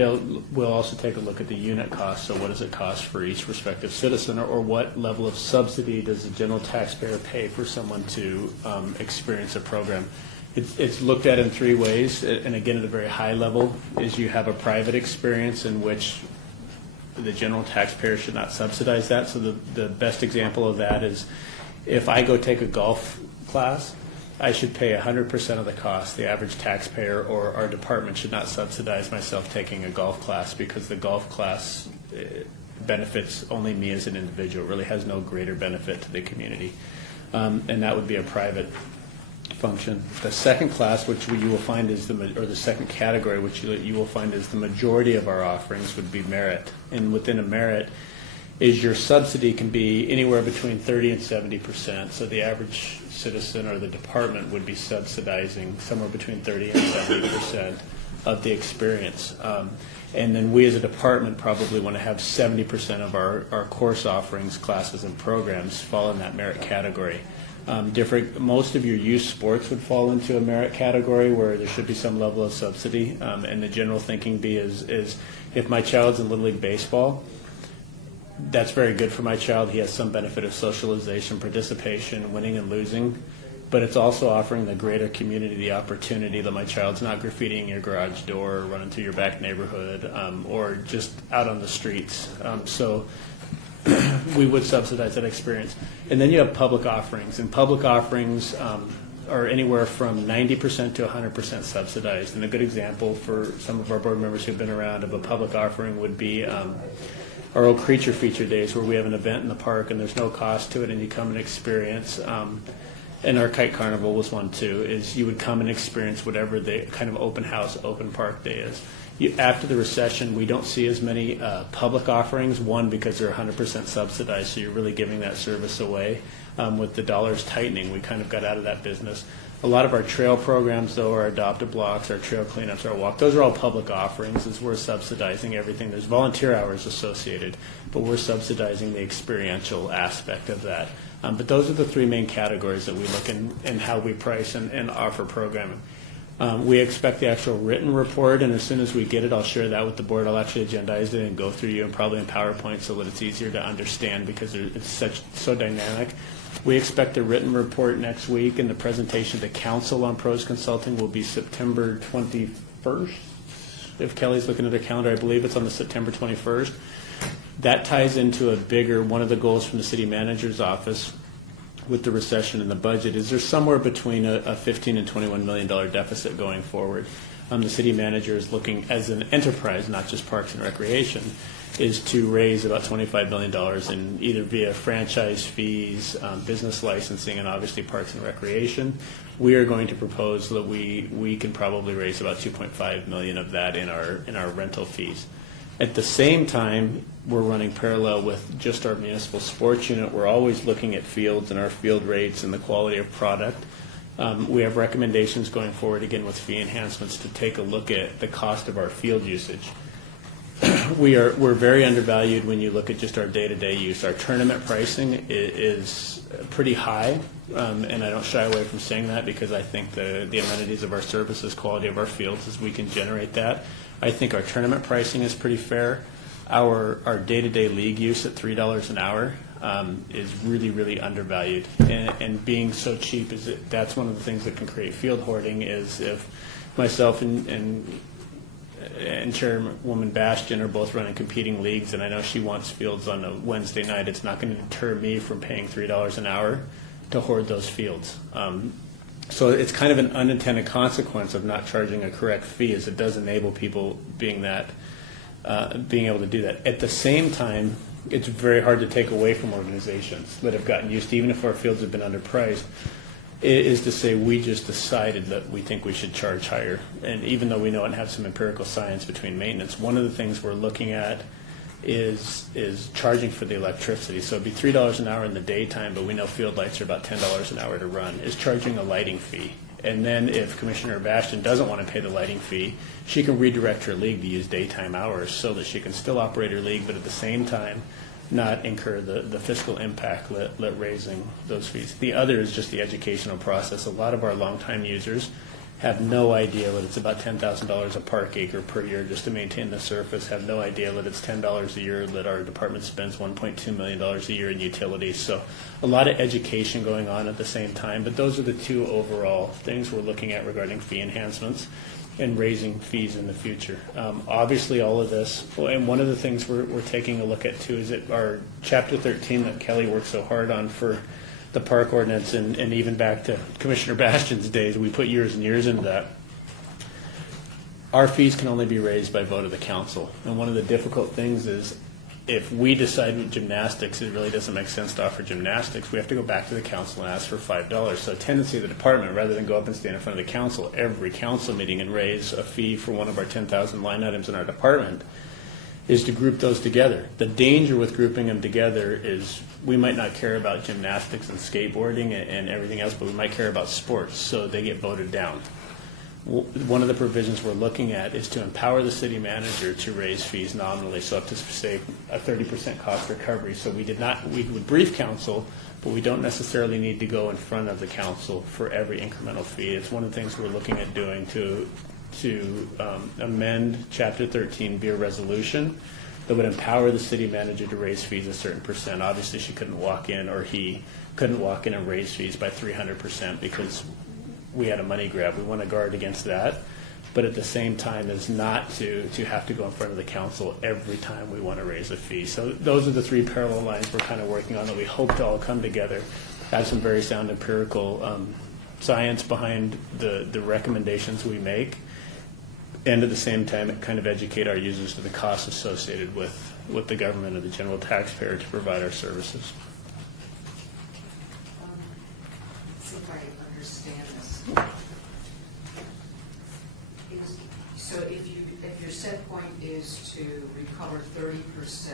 we'll also take a look at the unit cost. So what does it cost for each respective citizen, or what level of subsidy does the general taxpayer pay for someone to experience a program? It's looked at in three ways, and again at a very high level, is you have a private experience in which the general taxpayer should not subsidize that. So the best example of that is if I go take a golf class, I should pay 100% of the cost. The average taxpayer or our department should not subsidize myself taking a golf class, because the golf class benefits only me as an individual, really has no greater benefit to the community. And that would be a private function. The second class, which you will find is the second category, which you will find is the majority of our offerings, would be merit. And within a merit is your subsidy can be anywhere between 30 and 70%. So the average citizen or the department would be subsidizing somewhere between 30 and 70% of the experience. And then we as a department probably want to have 70% of our course offerings, classes, and programs fall in that merit category. Most of your youth sports would fall into a merit category where there should be some level of subsidy. And the general thinking is if my child's in Little League Baseball, that's very good for my child. He has some benefit of socialization, participation, winning and losing. But it's also offering the greater community the opportunity that my child's not graffitiing your garage door or running through your back neighborhood or just out on the streets. So we would subsidize that experience. And then you have public offerings. And public offerings are anywhere from 90% to 100% subsidized. And a good example for some of our board members who've been around of a public offering would be our Old Creature Feature Days, where we have an event in the park and there's no cost to it, and you come and experience. And our Kite Carnival was one too. Is you would come and experience whatever the kind of open house, open park day is. After the recession, we don't see as many public offerings. One, because they're 100% subsidized, so you're really giving that service away. With the dollars tightening, we kind of got out of that business. A lot of our trail programs, though, our adopt a blocks, our trail cleanups, our walk, those are all public offerings, as we're subsidizing everything. There's volunteer hours associated, but we're subsidizing the experiential aspect of that. But those are the three main categories that we look in how we price and offer programming. We expect the actual written report, and as soon as we get it, I'll share that with the board. I'll actually agendize it and go through you, and probably in PowerPoint, so that it's easier to understand because it's so dynamic. We expect a written report next week, and the presentation to council on pros consulting will be September 21st. If Kelly's looking at her calendar, I believe it's on the September 21st. That ties into a bigger, one of the goals from the city manager's office with the recession and the budget is there's somewhere between a $15 and $21 million deficit going forward. The city manager is looking as an enterprise, not just Parks and Recreation, is to raise about $25 million in either via franchise fees, business licensing, and obviously Parks and Recreation. We are going to propose that we can probably raise about $2.5 million of that in our rental fees. At the same time, we're running parallel with just our municipal sports unit. We're always looking at fields and our field rates and the quality of product. We have recommendations going forward, again, with fee enhancements to take a look at the cost of our field usage. We're very undervalued when you look at just our day-to-day use. Our tournament pricing is pretty high, and I don't shy away from saying that because I think the amenities of our services, quality of our fields, is we can generate that. I think our tournament pricing is pretty fair. Our day-to-day league use at $3 an hour is really, really undervalued. And being so cheap, that's one of the things that can create field hoarding is if myself and Chairwoman Bastian are both running competing leagues, and I know she wants fields on a Wednesday night, it's not going to deter me from paying $3 an hour to hoard those fields. So it's kind of an unintended consequence of not charging a correct fee, as it does enable people being able to do that. At the same time, it's very hard to take away from organizations that have gotten used to, even if our fields have been underpriced, is to say we just decided that we think we should charge higher. And even though we know and have some empirical science between maintenance, one of the things we're looking at is charging for the electricity. So it'd be $3 an hour in the daytime, but we know field lights are about $10 an hour to run, is charging a lighting fee. And then if Commissioner Bastian doesn't want to pay the lighting fee, she can redirect her league to use daytime hours so that she can still operate her league, but at the same time not incur the fiscal impact let raising those fees. The other is just the educational process. A lot of our longtime users have no idea that it's about $10,000 a park acre per year just to maintain the surface, have no idea that it's $10 a year that our department spends $1.2 million a year in utilities. So a lot of education going on at the same time, but those are the two overall things we're looking at regarding fee enhancements and raising fees in the future. Obviously all of this, and one of the things we're taking a look at too is that our Chapter 13 that Kelly worked so hard on for the park ordinance, and even back to Commissioner Bastian's days, we put years and years into that. Our fees can only be raised by vote of the council. And one of the difficult things is if we decide with gymnastics, it really doesn't make sense to offer gymnastics, we have to go back to the council and ask for $5. So a tendency of the department, rather than go up and stand in front of the council every council meeting and raise a fee for one of our 10,000 line items in our department, is to group those together. The danger with grouping them together is we might not care about gymnastics and skateboarding and everything else, but we might care about sports, so they get voted down. One of the provisions we're looking at is to empower the city manager to raise fees nominally, so up to, say, a 30% cost recovery. So we would brief council, but we don't necessarily need to go in front of the council for every incremental fee. It's one of the things we're looking at doing to amend Chapter 13 via resolution that would empower the city manager to raise fees a certain percent. Obviously, she couldn't walk in, or he couldn't walk in and raise fees by 300% because we had a money grab. We want to guard against that, but at the same time is not to have to go in front of the council every time we want to raise a fee. So those are the three parallel lines we're kind of working on that we hope to all come together, have some very sound empirical science behind the recommendations we make, and at the same time kind of educate our users to the costs associated with with the government and the general taxpayer to provide our services. Let's see if I understand this. So if your set point is to recover 30%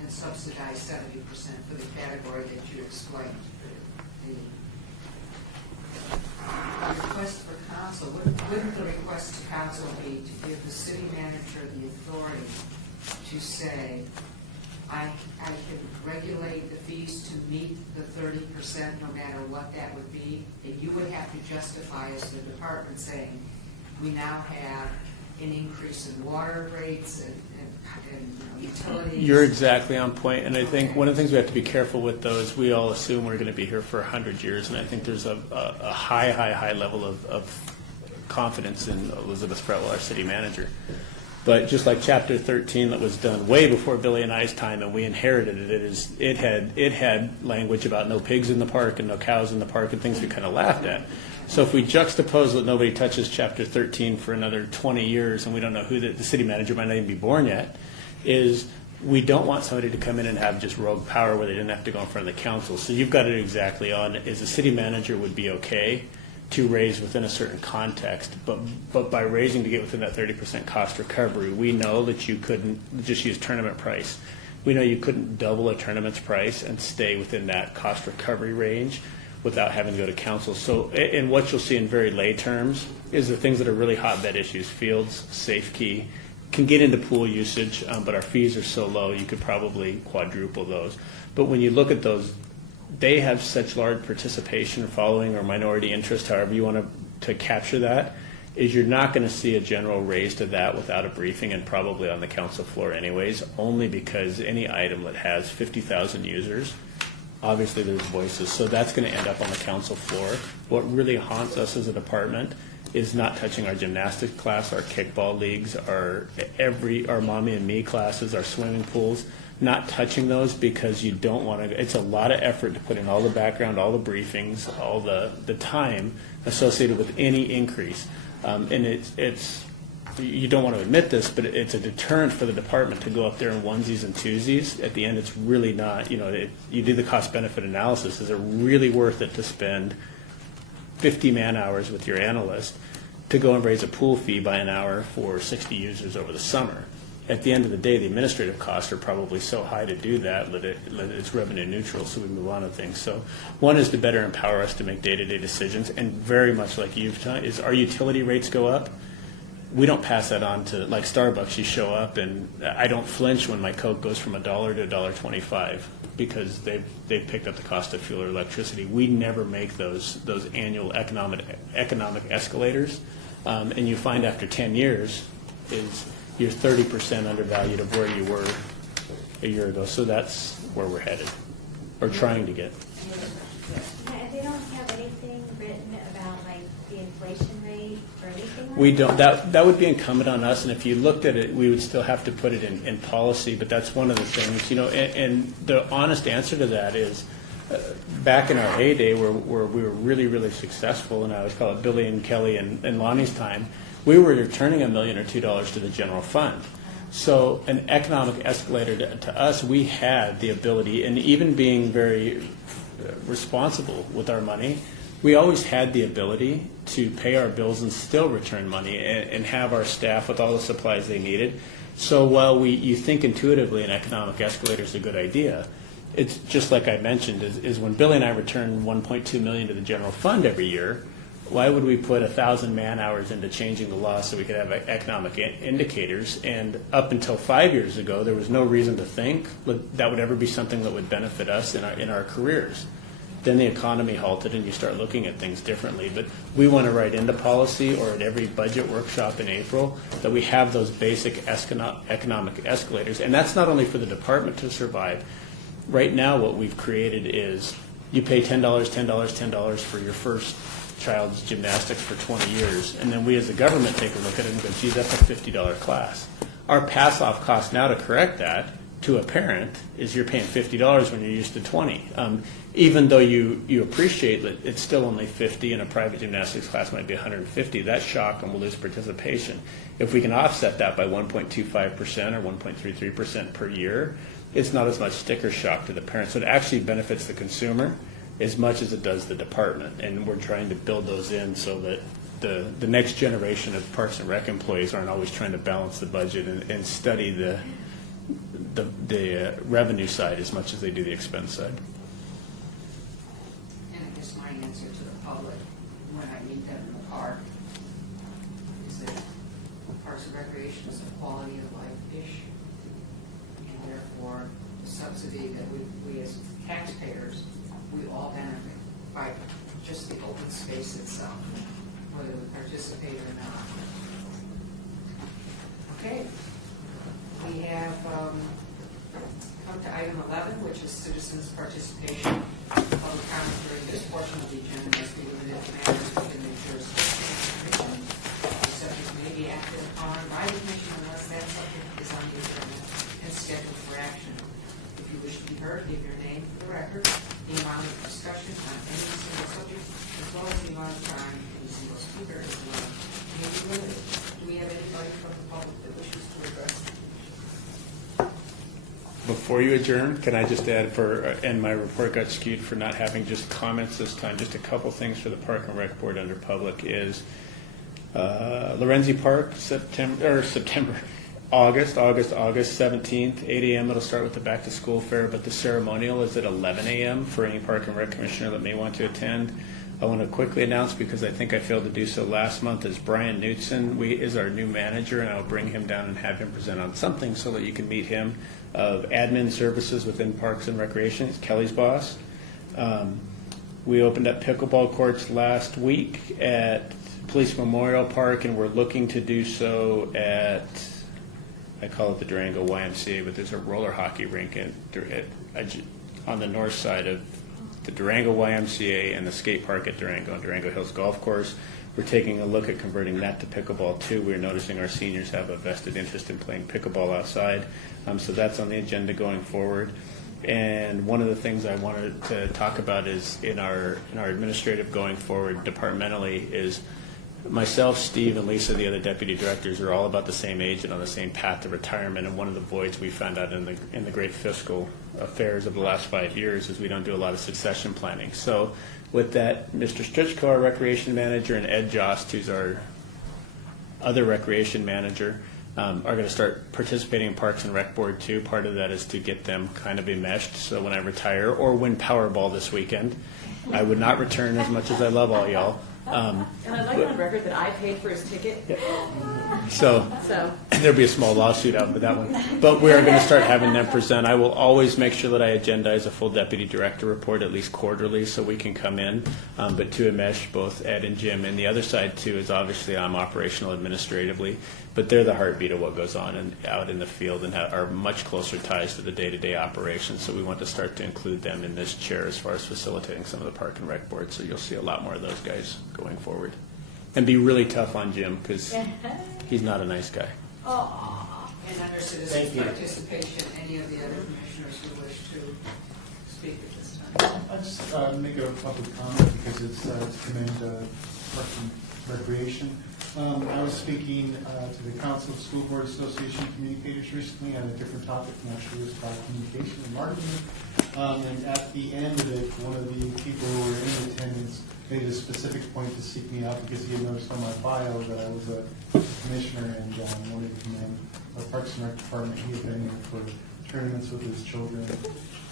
and subsidize 70% for the category that you explained, the request for council, wouldn't the request to council be to give the city manager the authority to say, I can regulate the fees to meet the 30% no matter what that would be? And you would have to justify as the department saying, we now have an increase in water rates and utilities. You're exactly on point, and I think one of the things we have to be careful with, though, is we all assume we're going to be here for 100 years, and I think there's a high level of confidence in Elizabeth Fretwell, our city manager. But just like Chapter 13 that was done way before Billy and I's time, and we inherited it, it had language about no pigs in the park and no cows in the park and things we kind of laughed at. So if we juxtapose that nobody touches Chapter 13 for another 20 years, and we don't know who the city manager might not even be born yet, is we don't want somebody to come in and have just rogue power where they didn't have to go in front of the council. So you've got it exactly on. Is the city manager would be okay to raise within a certain context, but by raising to get within that 30% cost recovery, we know that you couldn't just use tournament price. We know you couldn't double a tournament's price and stay within that cost recovery range without having to go to council. So, and what you'll see in very lay terms is the things that are really hotbed issues: fields, safe key, can get into pool usage, but our fees are so low you could probably quadruple those. But when you look at those, they have such large participation, following, or minority interest, however you want to capture that, is you're not going to see a general raise to that without a briefing, and probably on the council floor anyways, only because any item that has 50,000 users, obviously there's voices. So that's going to end up on the council floor. What really haunts us as a department is not touching our gymnastics class, our kickball leagues, our mommy and me classes, our swimming pools, not touching those, because you don't want to. It's a lot of effort to put in all the background, all the briefings, all the time associated with any increase. And it's you don't want to admit this, but it's a deterrent for the department to go up there in onesies and twosies. At the end, it's really not. You do the cost-benefit analysis. Is it really worth it to spend 50 man-hours with your analyst to go and raise a pool fee by an hour for 60 users over the summer? At the end of the day, the administrative costs are probably so high to do that it's revenue neutral, so we move on to things. So one is to better empower us to make day-to-day decisions, and very much like you've done, is our utility rates go up. We don't pass that on to, like Starbucks, you show up, and I don't flinch when my Coke goes from $1 to $1.25 because they've picked up the cost of fuel or electricity. We never make those annual economic escalators, and you find after 10 years is you're 30% undervalued of where you were a year ago. So that's where we're headed, or trying to get. Yeah, they don't have anything written about like the inflation rate or anything like We don't. That would be incumbent on us, and if you looked at it, we would still have to put it in policy. But that's one of the things, And the honest answer to that is, back in our heyday, where we were really, really successful, and I would call it Billy and Kelly and Lonnie's time, we were returning $1 or $2 million to the general fund. So an economic escalator to us, we had the ability, and even being very responsible with our money, we always had the ability to pay our bills and still return money and have our staff with all the supplies they needed. So while you think intuitively an economic escalator is a good idea, it's just like I mentioned, is when Billy and I return $1.2 million to the general fund every year, why would we put 1,000 man-hours into changing the law so we could have economic indicators? And up until 5 years ago, there was no reason to think that would ever be something that would benefit us in our careers. Then the economy halted, and you start looking at things differently. But we want to write into policy, or at every budget workshop in April, that we have those basic economic escalators. And that's not only for the department to survive. Right now, what we've created is you pay $10, $10, $10 for your first child's gymnastics for 20 years, and then we as a government take a look at it and go, gee, that's a $50 class. Our pass-off cost now to correct that to a parent is you're paying $50 when you're used to 20. Even though you appreciate that it's still only 50 and a private gymnastics class might be 150, that shock and we'll lose participation. If we can offset that by 1.25% or 1.33% per year, it's not as much sticker shock to the parents. So it actually benefits the consumer as much as it does the department. And we're trying to build those in so that the next generation of Parks and Rec employees aren't always trying to balance the budget and study the revenue side as much as they do the expense side. And I guess my answer to the public when I meet them in the park is that Parks and Recreation is a quality of life issue. And therefore, the subsidy that we as taxpayers, we all benefit by just the open space itself, whether we participate or not. Okay. We have come to item 11, which is citizens' participation. Public comment during this portion of the agenda must be limited to matters within the jurisdiction of the commission. The subject may be acted upon by the commission unless that subject is on the agenda and scheduled for action. If you wish to be heard, give your name for the record, the amount of discussion on any single subject, as well as the amount of time any single speaker is allowed. May be limited. Do we have anybody from the public that wishes to address? Before you adjourn, can I just add and my report got skewed for not having just comments this time, just a couple things for the Park and Rec Board under public is Lorenzi Park, August 17th, 8 a.m. It'll start with the back to school fair, but the ceremonial is at 11 a.m. for any Park and Rec commissioner that may want to attend. I want to quickly announce, because I think I failed to do so last month, is Brian Knutson is our new manager, and I'll bring him down and have him present on something so that you can meet him, of admin services within Parks and Recreation. He's Kelly's boss. We opened up pickleball courts last week at Police Memorial Park, and we're looking to do so at, I call it the Durango YMCA, but there's a roller hockey rink on the north side of the Durango YMCA and the skate park at Durango and Durango Hills Golf Course. We're taking a look at converting that to pickleball too. We're noticing our seniors have a vested interest in playing pickleball outside. So that's on the agenda going forward. And one of the things I wanted to talk about is in our administrative going forward departmentally is myself, Steve, and Lisa, the other deputy directors, are all about the same age and on the same path to retirement. And one of the voids we found out in the great fiscal affairs of the last 5 years is we don't do a lot of succession planning. So with that, Mr. Strichko, our recreation manager, and Ed Jost, who's our other recreation manager, are going to start participating in Parks and Rec Board too. Part of that is to get them kind of enmeshed, so when I retire or win Powerball this weekend, I would not return as much as I love all y'all. And I'd like on record that I paid for his ticket. So there'll be a small lawsuit out for that one. But we are going to start having them present. I will always make sure that I agendize a full deputy director report at least quarterly so we can come in. But to enmesh both Ed and Jim. And the other side too is obviously I'm operational administratively, but they're the heartbeat of what goes on out in the field and are much closer ties to the day-to-day operations. So we want to start to include them in this chair as far as facilitating some of the Park and Rec Board. So you'll see a lot more of those guys going forward. And be really tough on Jim because he's not a nice guy. And under citizen participation, any of the other commissioners who wish to speak at this time? I'll just make a public comment because it's commend Parks and Recreation. I was speaking to the Council of School Board Association communicators recently on a different topic, and actually it was about communication and marketing. And at the end of it, one of the people who were in attendance made a specific point to seek me out because he had noticed on my bio that I was a commissioner and wanted to commend our Parks and Rec department. He had been here for tournaments with his children.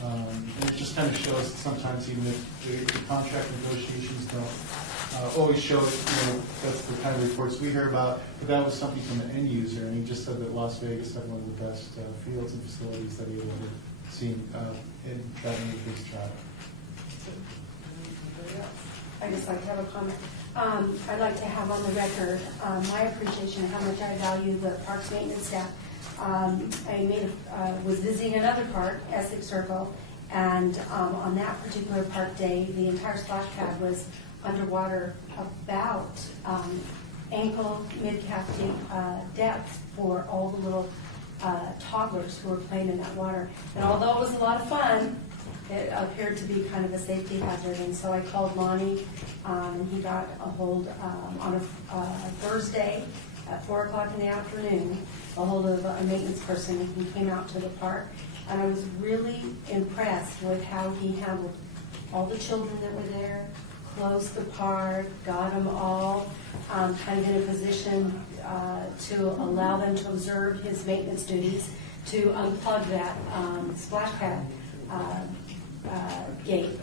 And it just kind of shows that sometimes even if the contract negotiations don't always show it, that's the kind of reports we hear about, but that was something from an end user, and he just said that Las Vegas had one of the best fields and facilities that he had ever seen in that many his travel. I'd just like to have a comment. I'd like to have on the record my appreciation of how much I value the parks maintenance staff. I was visiting another park, Essex Circle, and on that particular park day, the entire splash pad was underwater about ankle, mid-calf deep depth for all the little toddlers who were playing in that water. And although it was a lot of fun, it appeared to be kind of a safety hazard. And so I called Lonnie, and he got a hold on a Thursday at 4 o'clock in the afternoon, a hold of a maintenance person, and he came out to the park. And I was really impressed with how he handled all the children that were there, closed the park, got them all kind of in a position to allow them to observe his maintenance duties, to unplug that splash pad gate,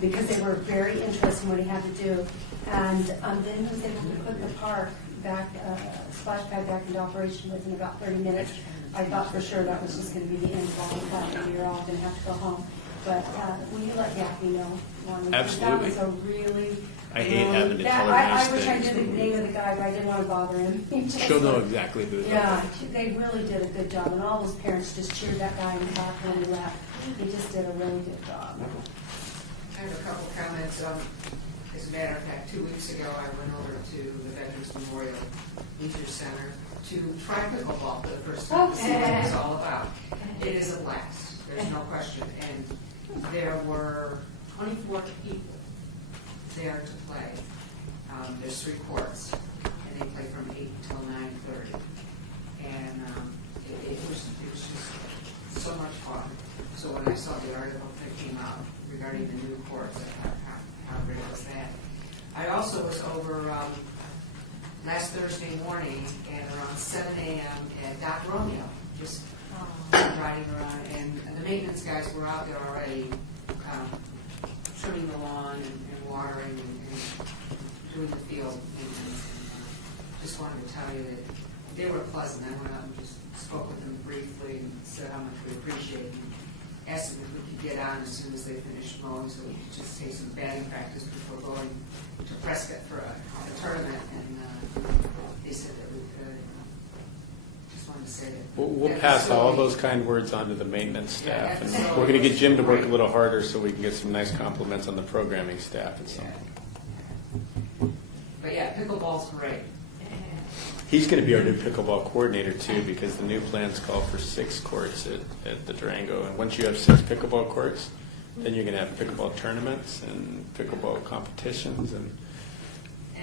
because they were very interested in what he had to do. And then he was able to put the park back, splash pad back into operation within about 30 minutes. I thought for sure that was just going to be the end of all of that, and we were all going to have to go home. But will you let Daphne know? Lonnie? Absolutely. That was a really... I hate having to tell her I these wish I things. knew the name of the guy, but I didn't want to bother him. She'll know exactly who it is. Yeah, they really did a good job, and all those parents just cheered that guy in the back when he left. He just did a really good job. I have a couple comments. As a matter of fact, 2 weeks ago, I went over to the Veterans Memorial Leisure Center to try pickleball for the first time to see what it was all about. It is a blast, there's no question. And there were 24 people there to play. There's 3 courts, and they play from 8 till 9:30. And it was just so much fun. So when I saw the article that came out regarding the new courts, I thought, how great was that? I also was over last Thursday morning at around 7 a.m. at Doc Romeo, just riding around, and the maintenance guys were out there already trimming the lawn and watering and doing the field maintenance. And just wanted to tell you that they were pleasant. I went out and just spoke with them briefly and said how much we appreciate it. Asked them if we could get on as soon as they finished mowing so we could just take some batting practice before going to Prescott for a tournament. And they said that we could. Just wanted to say that. We'll pass all those kind words on to the maintenance staff. And we're going to get Jim to work a little harder so we can get some nice compliments on the programming staff and so on. But yeah, pickleball's great. He's going to be our new pickleball coordinator too, because the new plans call for 6 courts at the Durango. And once you have 6 pickleball courts, then you're going to have pickleball tournaments and pickleball competitions and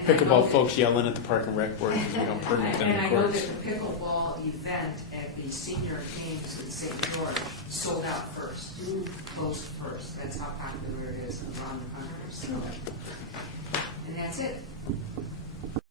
pickleball folks yelling at the Park and Rec board because we don't permit them And I in know courts. that the pickleball event at the senior games in St. George sold out first, closed first. That's how popular it is around the country. So, and that's it.